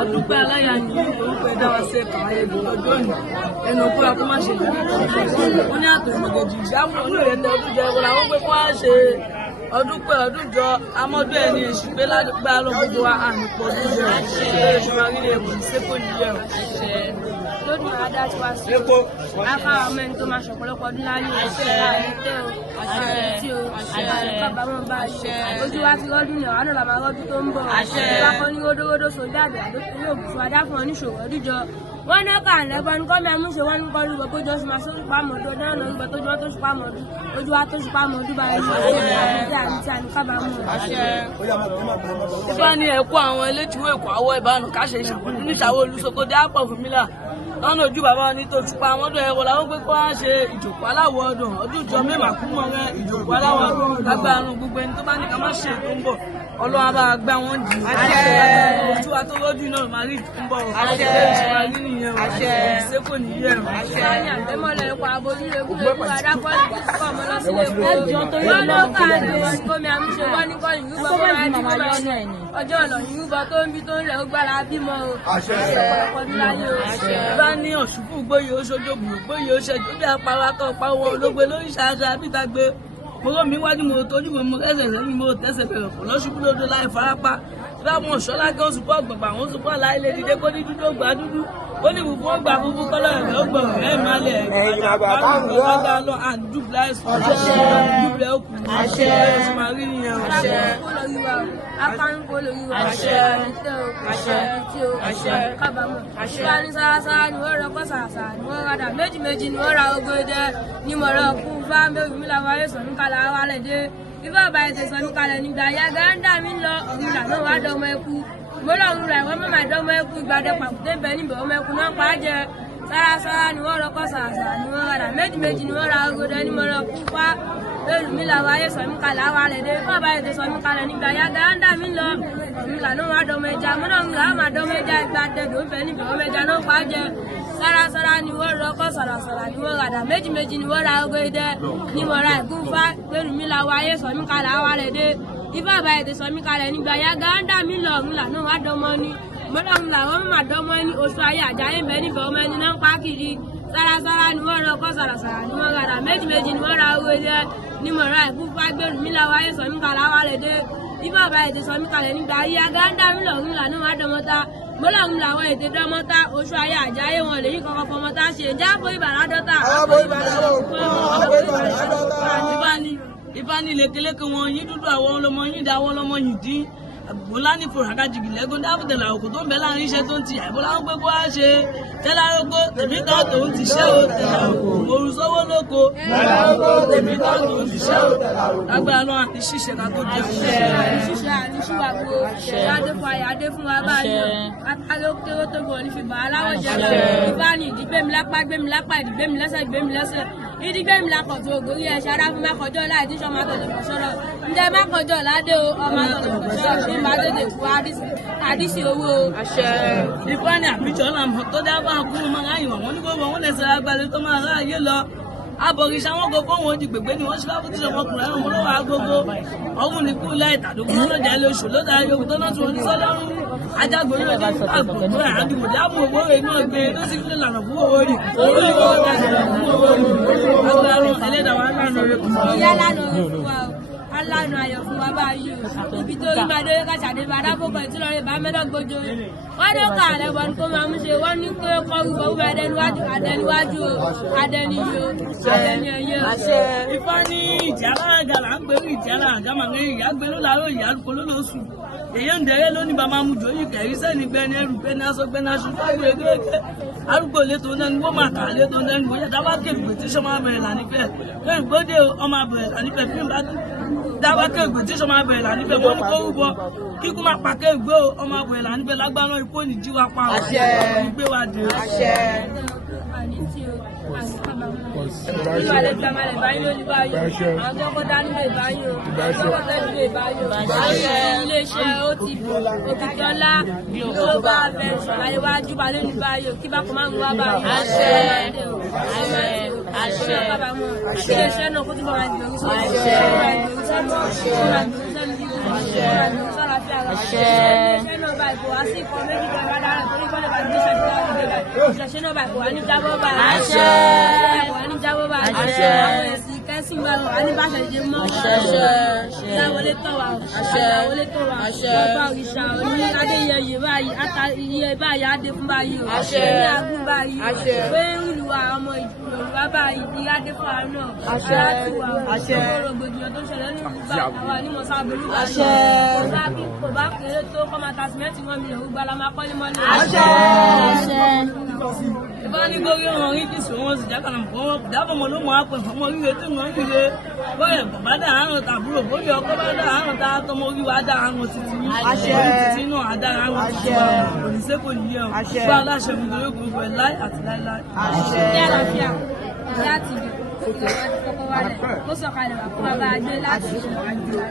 adúpẹ́ aláya ní orúkọ ẹ̀dá wa sí ẹ̀ka ayélujára òní ẹnu òkúra kó má ṣe wọ́n ní àtò ìmọ̀gẹ̀jì ìṣàmù onírètò ọdún jẹ ìwọ̀n àwọn pé kó wá ṣe ọdún pẹ́ ọdún jọ amọ́dún ẹni èṣù pé ládùúgbà lọ́gbọ́dọ̀ wa àmì pọ̀ ọdún jẹ èṣù máa rí ẹ̀kọ́ ìṣẹ́kọ̀ nílẹ̀ lódùn àdá tí wá sí aká ọmọ ẹni tó máa ṣọ̀pọ̀lọpọ̀ ọdún láyé àìtẹ́ o àìtí o àìkábàámọ̀ bá ojú wa ti rọ́dún ní ọ̀hánà làmà rọ́dún tó ń bọ̀ ìbákan ní ródóródó sójà àdó yóò bù fún adá fún ọ níṣòwò ọdún jọ wọ́n ní ká lẹ́gbọ́n ní kọ́mí amúṣe wọ́n ní kọ́ lùgbọ́ tó jọ ṣùgbọ́n sórí pàmòdù ọdún náà lọ́gbọ́ tó jọ tó ṣùpá mọ̀dú ojú wa tó ṣùpá mọ̀dú báyìí àti àníkábàámọ̀. ìfá ní ẹ̀kọ́ àwọn elétìwé èkó àwọ̀ ìbánu káṣe ìṣàkóso níṣàwọ̀ olùsókòdé àpọ̀ fún mílà lọ́nà ojú bàbá ní tó ti pa àwọn ọdún ẹ̀rọ làwọn pé kó wá ṣe ìjòkó aláwọ̀ ọdún ọdún ìjọ mẹ́wàá kú mọ́ rẹ ìjòkó aláwọ̀ ọdún lágbára gbogbo ẹni tó bá ní ká má ṣe tó ń bọ̀ ọlọ́wọ́ bá gbá wọn jù ojú wa tó lójú náà máa rí tó ń bọ̀ ìṣòro rí nìyẹn o ìṣẹ́kò nìyẹn o. àtẹ̀mọ́lẹ̀ ẹ̀kọ́ abojú ewu ewu adápọ́lì kíkọ́ ọmọ lọ́sílẹ̀ wọ́n ló ká àdéhùn kómi àmúṣe wọ́n ní kọ́ ìlú bọ́ fúnra ẹni kọ́ ọjọ́ ọ̀nà ìlú bọ́ tó ń bí tó ń rẹ̀ ó gbára bímọ o ọdún láyé o. bá ní ọ̀ṣùpù gbóyè ó ṣojógbò gbóyè ó ṣẹjú bí apara kan pàwọ́ olóògbé lórí ṣáṣá bítàgbé mọ́rọ́ mi wájú mo tójú mo ẹsẹ̀ sẹ́yìn mo tẹ́sẹ̀ bẹ̀rẹ̀ kò lọ́ṣubú lódó láì farapa bá wọn ṣọlá gan sùpọ̀ gbọ̀gbà àwọn sùpọ̀ láì lè dìde kó ní dúdú ògbà dúdú ó ní ìbùkún ọgbà fúnfún kọ́lọ́ ẹ̀rẹ́ ó gbọ̀rọ̀ ẹ̀ máa lẹ̀ ẹ̀gbà lọ àdúgbò dúblẹ̀ òkú ẹ̀ṣin máa rí nìyẹn o. akánukó lórí wa àṣẹ tí o kábàámọ̀ ìgbà ní sárasára ni wọ́n rọ kọ́ sàràsàrà ni wọ́n rádà méjì ni wọ́n ra ogo jẹ ní mọ̀rọ̀ kú fáńbẹ́rù mi làwọn ayé sọ̀nù kalẹ̀ wálẹ̀ dé ifá ọba ètò sọ̀nù kalẹ̀ nígbà ya gáńdà mi lọ ọ̀run là náà wá dọ́mọ ẹkú gbọ́dọ̀ ọ̀run rẹ̀ wọ́n mọ̀mọ́ dọ́mọ ẹkú ìgbàdẹ pàkúté bẹ́ẹ̀ níbẹ̀ ọmọ ẹkú náà pa á jẹ sárasára ni wọ́n rọ kọ́ sàràsàrà ni wọ́n rádà méjì ni wọ́n ra ogo jẹ ní mọ̀rọ̀ kú fá bẹ́ẹ̀ mi làwọn ayé sọ̀nù kalẹ̀ wálẹ̀ dé ifá ọba ètò sọ̀nù kalẹ̀ nígbà ya gáńdà mi lọ ọ̀run là náà wá dọ́mọ ẹja mọ́nà ọ̀run là má dọ́mọ ẹja ìgbàdẹ dòfẹ́ níbẹ̀ ọmọ ẹja náà pa á jẹ sárasára ni wọ́n rọ kọ́ sàràsàrà ni wọ́n rádà méjì ni wọ́n ra ogo jẹ ní mọ̀rọ̀ ẹ̀gúnfà bẹ́ẹ̀ mi làwọn ayé sọ̀nù kalẹ̀ wálẹ̀ dé ifá ọba ètò sọ̀nù kalẹ̀ nígbà ya gáńdà mi lọ ọ̀run là náà wá dọ́mọ ni mọ́nà ọ̀run làwọn mọ̀ dọ́mọ ní oṣù ayé àjáyé ń bẹ níbẹ̀ ọmọ ẹni náà ń pa kiri sárasára ni wọ́n rọ kọ́ sàràsàrà ni wọ́n rádà méjì ni wọ́n ra ogo jẹ ní mọ̀rọ̀ ẹ̀gúnfà bẹ́ẹ̀ mi làwọn ayé sọ̀nù kalẹ̀ wálẹ̀ dé ifá ọba ètò sọ̀nù kalẹ̀ nígbà ya gáńdà mi lọ ọ̀run là náà wá dọ́mọ ta mọ́lọ́run làwọn ètè dánmọ́tá oṣù ayé àjáyé wọn lè yí kankan fọmọtá ṣe jábọ̀ ìbàládọ́tà ifá ní lékeleke wọn yín dúdú àwọn ọlọmọ yín dá àwọn ọlọmọ yìí dín bọ́lá ní fòràká jìgì lẹ́gùn dáfùtẹ̀lá òkú tó ń bẹ láàrin iṣẹ́ tó ń ti àìbọ́lá ń gbé kó wá ṣe tẹ́lárógbó tèmi ká tòun ti ṣẹ́ o tẹ̀lá òkú òrùsọ́wọ́ lóko tẹ́lárógbó tèmi ká tòun ti ṣẹ́ o tẹ̀lá òkú lágbára náà àti ṣíṣe ká tó jẹ́ ṣíṣe àníṣíwà gbó adé fún ayé adé fún wa báyìí akáré kéré tó bọ̀ ní fi bà á láwọ̀ jẹ́ ifá ní ìdí gbémi lápá gbémi lápá ìdí gbémi lẹ́sẹ̀ ìdí gbémi lápọ̀ tó ògórí ẹ̀ṣẹ̀ aráfún mákọjọ́ láì díṣọ́ máa tọ̀lẹ̀ pọ̀ṣọ́rọ̀ ǹjẹ́ mákọjọ́ ládé o ọmọ tọ̀lẹ̀ pọ̀ṣọ́rọ̀ bí máa tètè kú àdísì owó àṣẹ. ifá ní àbíjọ́ làmọ́ tó dábàá kúrú máa ráyìn wọ́n ní gbogbo wọn lè ṣe agbálẹ̀ tó máa ráyè lọ abọ̀rìṣà wọn kò fóun odi gbègbè ni wọ́n ṣe lábùtí ọmọkùnrin àwọn olówó agogo ọ̀hún ní kú láì tàdókùn lọ́jà ilé oṣù lọ́jà yòókù tó náà tí wọ́n ní sọ́lọ́run ajágbóyè lóde àgbòdo àdìgbò dáàbò owó rẹ̀ náà gbé ló sì fi lànà fún owó rẹ̀ owó rẹ̀ wọ́n dájà fún owó rẹ̀ agbára ẹlẹ́dàá wa lánà rẹ̀ kù. ìyá lánà rẹ̀ fún wa alánà ayọ̀ fún wa báyìí o ibi tó rí máa dóyè káṣàdé bá dábòbò ìtúlọ̀rẹ́ bá mẹ́dọ̀gbọ́jọ wọ́n ní ká àlẹ́ wọn kó máa mú ṣe wọ́n ní pé kọ́ rúbọ̀ wúwo adẹniwájú o adẹniyó adẹniyẹyẹ o. ifá ní ìjà alága là ń gbèrú ìjà alága màá ń ìyá gbèrú làárọ̀ ìyá kolo lóṣù èyí ń dẹrẹ́ lónìí bá máa mú jòyìn kẹ̀rí sẹ́ni gbẹ́ni ẹrù gbẹ́ni aṣọ gbẹ́ni aṣọ gbẹ́ni egége arúgbó létò náà ni wọ́n máa kà létò náà ni bóyá dábàá kéwìgbè tí sọ́mọ́ abẹ̀rẹ̀ là nífẹ̀ẹ́ kéwìgbódé ọmọ abẹ̀rẹ̀ là nífẹ̀ẹ́ fíìmù bá dábàá kéwìgbè tí sọ́mọ́ abẹ̀rẹ̀ là nífẹ̀ẹ́ wọ́n ní kó rúbọ kíkú máa pa kéwìgbé ọmọ abẹ̀rẹ̀ là nífẹ̀ẹ́ lágbára ikú òní jí wa pa ìgbé wa dé. Ìlú àlejò àmàlẹ̀ báyìí lónìí báyìí. Àwọn tó kọ́ dání lè báyìí o. Àwọn tó kọ́ tẹ́lẹ̀ lè báyìí o. Iléeṣẹ́ OTV Òkìkí Ọlá Global Affairs Àyẹ̀wájú balẹ̀ ní báyìí o. Kí bá kọ́ máa ń wá báyìí. Àṣẹ. Iléeṣẹ́ náà kó túbọ̀ máa gbèrú sọ́dọ̀. Àṣẹ. bá ìbò wá sí ikọ̀ méjì kan bá dára torí kọ́lé bá gbé ìṣẹ̀ṣẹ̀ náà bá ìbò wá ní jábọ́ bá àṣẹ ìbò wá ní jábọ́ bá àṣẹ àwọn ẹ̀sìn kẹ́sìn bá wà ní bá ṣẹ̀ṣẹ̀ mọ́ ìyáwọlé tọ̀ wá ìyáwọlé tọ̀ wá ọba òrìṣà òní adéyẹyẹ báyìí iye báyìí adé fún báyìí o ní agún báyìí o pé olùwà ọmọ Yorùbá báyìí ní adé fún àánú aláàtúwà ọmọ rògbòdìyàn tó ṣẹlẹ̀ ní ìlú bá àwọn ànímọ̀ sábòlú báyìí kò bá kéré tó kọ́ máa ta sìmẹ́ntì wọn mi lè gbà la máa kọ́lé mọ́lẹ̀. ìbá ní górí wọn rí kí sùn wọn sì jákàlà mọ̀ wọn dábọ̀ mọ́ ló mọ̀ á pẹ̀ fọmọ oríire tó wọn ríre bóyá bàbá dà àrùn tàbúrò bóyá ọkọ bá dà àrùn tá tọmọ orí wa dà àrùn títí ní títí náà á dà àrùn títí wa òníṣẹ́ kò ní yẹ o bá aláṣẹ mi lórí gbogbo ẹ̀ láì àti láíláí. ní àlàáfíà láti kọ́kọ́ wálẹ̀ ó sọ̀kalẹ̀ wà fún bàbá adé láti ṣe àjùlá.